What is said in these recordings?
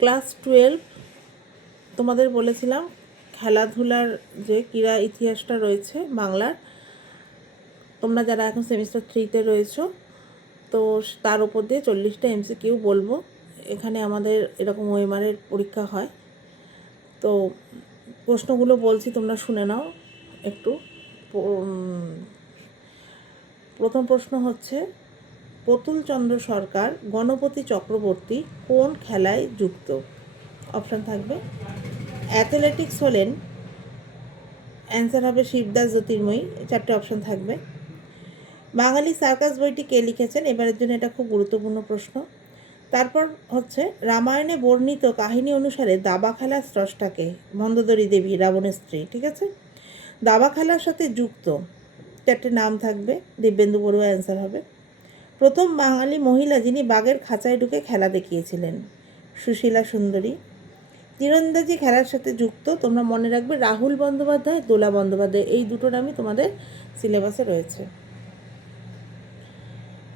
Class 12 তোমাদের বলেছিলাম খেলাধুলার যে ক্রীড়া ইতিহাসটা রয়েছে বাংলার, তোমরা যারা এখন সেমিস্টার 3-তে রয়েছো, তো তার উপর দিয়ে 40টা MCQ বলবো। এখানে আমাদের এরকম ওএমআরের পরীক্ষা হয়, তো প্রশ্নগুলো বলছি, তোমরা শুনে নাও একটু। প্রথম প্রশ্ন হচ্ছে, প্রতুলচন্দ্র সরকার গণপতি চক্রবর্তী কোন খেলায় যুক্ত? অপশান থাকবে। অ্যাথলেটিক্স হলেন, অ্যান্সার হবে শিবদাস জ্যোতির্ময়ী। 4টে অপশান থাকবে। বাঙালি সার্কাস বইটি কে লিখেছেন? এবারের জন্য এটা খুব গুরুত্বপূর্ণ প্রশ্ন। তারপর হচ্ছে, রামায়ণে বর্ণিত কাহিনী অনুসারে দাবা খেলার স্রষ্টাকে? মন্দোদরী দেবী, রাবণের স্ত্রী। ঠিক আছে। দাবা খেলার সাথে যুক্ত 4টে নাম থাকবে। দিব্যেন্দু বড়ুয়া অ্যান্সার হবে। প্রথম বাঙালি মহিলা যিনি বাঘের খাঁচায় ঢুকে খেলা দেখিয়েছিলেন? সুশীলা সুন্দরী। তীরন্দাজি খেলার সাথে যুক্ত, তোমরা মনে রাখবে, রাহুল বন্দ্যোপাধ্যায়, দোলা বন্দ্যোপাধ্যায়। এই দুটো নামই তোমাদের সিলেবাসে রয়েছে।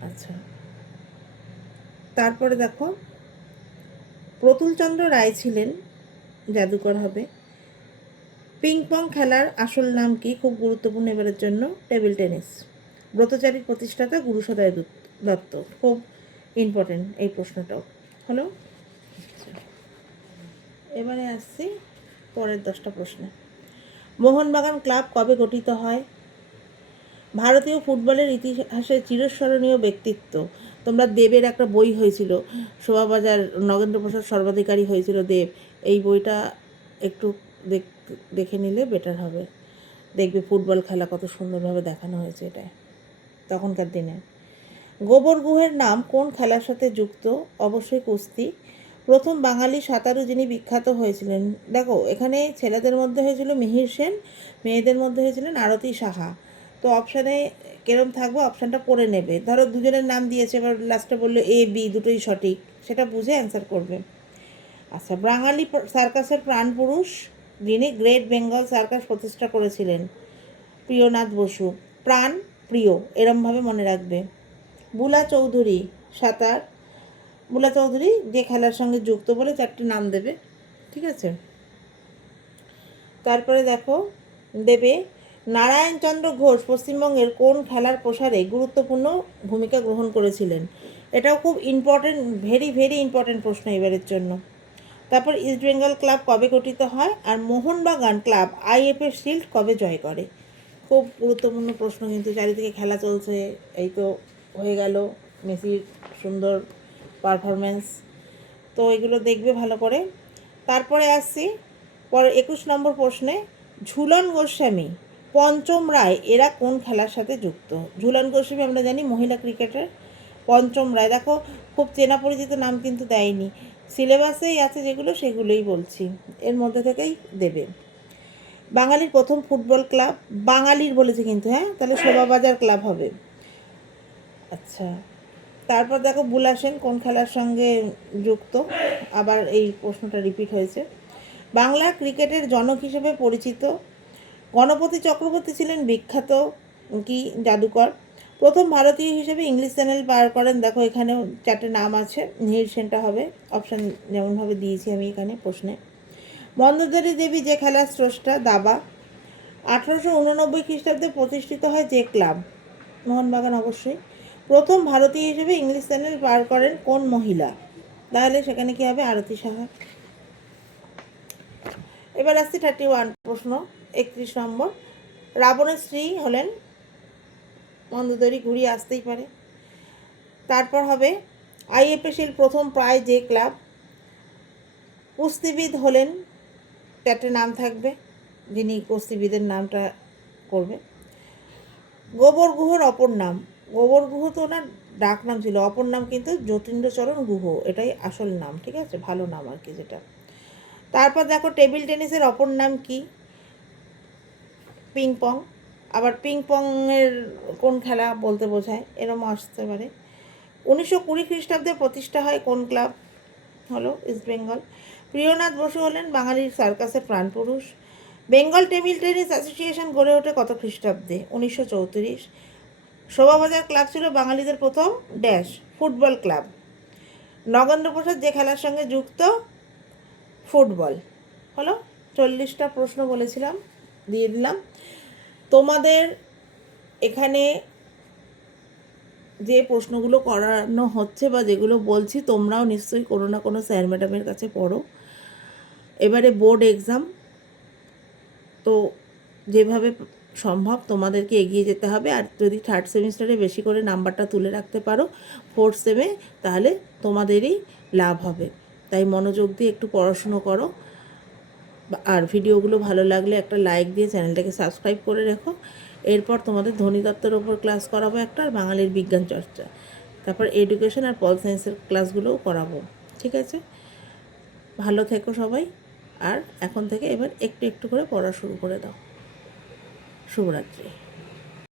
আচ্ছা, তারপরে দেখো, প্রতুলচন্দ্র রায় ছিলেন, জাদুকর হবে। পিং পং খেলার আসল নাম কি? খুব গুরুত্বপূর্ণ এবারের জন্য, টেবিল টেনিস। ব্রতচারীর প্রতিষ্ঠাতা গুরুসদয় দত্ত। খুব ইম্পর্টেন্ট এই প্রশ্নটাও হলো। এবারে আসছি পরের 10টা প্রশ্নে। মোহনবাগান ক্লাব কবে গঠিত হয়? ভারতীয় ফুটবলের ইতিহাসে চিরস্মরণীয় ব্যক্তিত্ব। তোমরা দেবের একটা বই হয়েছিল, শোভাবাজার, নগেন্দ্র প্রসাদ সর্বাধিকারী হয়েছিল দেব। এই বইটা একটু দেখে নিলে বেটার হবে। দেখবে ফুটবল খেলা কত সুন্দরভাবে দেখানো হয়েছে এটায় তখনকার দিনে। গোবর গুহের নাম কোন খেলার সাথে যুক্ত? অবশ্যই কুস্তি। প্রথম বাঙালি সাঁতারু যিনি বিখ্যাত হয়েছিলেন? দেখো, এখানে ছেলেদের মধ্যে হয়েছিল মিহির সেন, মেয়েদের মধ্যে হয়েছিলেন আরতি সাহা। তো অপশানে কেরম থাকবে, অপশানটা পড়ে নেবে। ধরো দুজনের নাম দিয়েছে, এবার লাস্টে বললো A B, দুটোই সঠিক, সেটা বুঝে অ্যান্সার করবে। আচ্ছা, বাঙালি সার্কাসের প্রাণপুরুষ যিনি গ্রেট বেঙ্গল সার্কাস প্রতিষ্ঠা করেছিলেন? প্রিয়নাথ বসু। প্রাণ প্রিয়, এরমভাবে মনে রাখবে। বুলা চৌধুরী, সাঁতার। বুলা চৌধুরী যে খেলার সঙ্গে যুক্ত বলে 4টে নাম দেবে। ঠিক আছে। তারপরে দেখো, দেবে, নারায়ণচন্দ্র ঘোষ পশ্চিমবঙ্গের কোন খেলার প্রসারে গুরুত্বপূর্ণ ভূমিকা গ্রহণ করেছিলেন? এটাও খুব ইম্পর্টেন্ট, ভেরি ভেরি ইম্পর্টেন্ট প্রশ্ন এবারের জন্য। তারপর ইস্ট বেঙ্গল ক্লাব কবে গঠিত হয়? আর মোহনবাগান ক্লাব IFA শিল্ড কবে জয় করে? খুব গুরুত্বপূর্ণ প্রশ্ন, কিন্তু চারিদিকে খেলা চলছে। এই তো হয়ে গেল মেসির সুন্দর পারফরমেন্স, তো এগুলো দেখবে ভালো করে। তারপরে আসছি পরে 21 নম্বর প্রশ্নে, ঝুলন গোস্বামী, পঞ্চম রায় এরা কোন খেলার সাথে যুক্ত? ঝুলন গোস্বামী আমরা জানি মহিলা ক্রিকেটার। পঞ্চম রায়, দেখো খুব চেনা পরিচিত নাম কিন্তু দেয়নি, সিলেবাসেই আছে যেগুলো সেগুলোই বলছি, এর মধ্যে থেকেই দেবে। বাঙালির প্রথম ফুটবল ক্লাব? বাঙালির বলেছে কিন্তু, হ্যাঁ, তাহলে শোভাবাজার ক্লাব হবে। আচ্ছা, তারপর দেখো, বুলা সেন কোন খেলার সঙ্গে যুক্ত? আবার এই প্রশ্নটা রিপিট হয়েছে। বাংলা ক্রিকেটের জনক হিসেবে পরিচিত? গণপতি চক্রবর্তী ছিলেন বিখ্যাত কি জাদুকর? প্রথম ভারতীয় হিসেবে ইংলিশ চ্যানেল পার করেন? দেখো এখানেও 4টে নাম আছে, মিহির সেনটা হবে। অপশান যেমনভাবে দিয়েছি আমি এখানে প্রশ্নে। মন্দোদরী দেবী যে খেলার স্রষ্টা? দাবা। 1889 খ্রিস্টাব্দে প্রতিষ্ঠিত হয় যে ক্লাব? মোহনবাগান অবশ্যই। প্রথম ভারতীয় হিসেবে ইংলিশ চ্যানেল পার করেন কোন মহিলা? তাহলে সেখানে কি হবে? আরতি সাহা। এবার আসছি 31 প্রশ্ন, 31 নম্বর। রাবণের স্ত্রী হলেন? মন্দোদরী, ঘুরিয়ে আসতেই পারে। তারপর হবে, IFA শিল্ড প্রথম প্রায় যে ক্লাব? কুস্তিবিদ হলেন? 4টে নাম থাকবে, যিনি কুস্তিবিদের নামটা করবে। গোবর গুহর অপর নাম? গোবর গুহ তো ওনার ডাক নাম ছিল, অপর নাম কিন্তু যতীন্দ্রচরণ গুহ, এটাই আসল নাম। ঠিক আছে, ভালো নাম আর কি যেটা। তারপর দেখো, টেবিল টেনিসের অপর নাম কি? Ping pong. আবার পিং পংয়ের কোন খেলা বলতে বোঝায়, এরকম আসতে পারে। 1920 খ্রিস্টাব্দে প্রতিষ্ঠা হয় কোন ক্লাব? হলো ইস্ট বেঙ্গল। প্রিয়নাথ বসু হলেন বাঙালির সার্কাসের প্রাণপুরুষ। বেঙ্গল টেবিল টেনিস অ্যাসোসিয়েশন গড়ে ওঠে কত খ্রিস্টাব্দে? 1934। শোভাবাজার ক্লাব ছিল বাঙালিদের প্রথম ড্যাশ ফুটবল ক্লাব। নগেন্দ্র প্রসাদ যে খেলার সঙ্গে যুক্ত? ফুটবল হলো। 40টা প্রশ্ন বলেছিলাম, দিয়ে দিলাম। তোমাদের এখানে যে প্রশ্নগুলো করানো হচ্ছে বা যেগুলো বলছি তোমরাও নিশ্চয়ই কোনো না কোনো স্যার ম্যাডামের কাছে পড়ো। এবারে বোর্ড এক্সাম, তো যেভাবে সম্ভব তোমাদেরকে এগিয়ে যেতে হবে। আর যদি থার্ড সেমিস্টারে বেশি করে নাম্বারটা তুলে রাখতে পারো ফোর্থ সেমে, তাহলে তোমাদেরই লাভ হবে। তাই মনোযোগ দিয়ে একটু পড়াশুনো করো। আর ভিডিওগুলো ভালো লাগলে একটা লাইক দিয়ে চ্যানেলটাকে সাবস্ক্রাইব করে রেখো। এরপর তোমাদের ধ্বনি দত্তের ওপর ক্লাস করাবো একটা, আর বাঙালির বিজ্ঞান চর্চা, তারপর এডুকেশন আর পল সায়েন্সের ক্লাসগুলোও করাবো। ঠিক আছে, ভালো থেকো সবাই। আর এখন থেকে এবার একটু একটু করে পড়া শুরু করে দাও। শুভরাত্রি।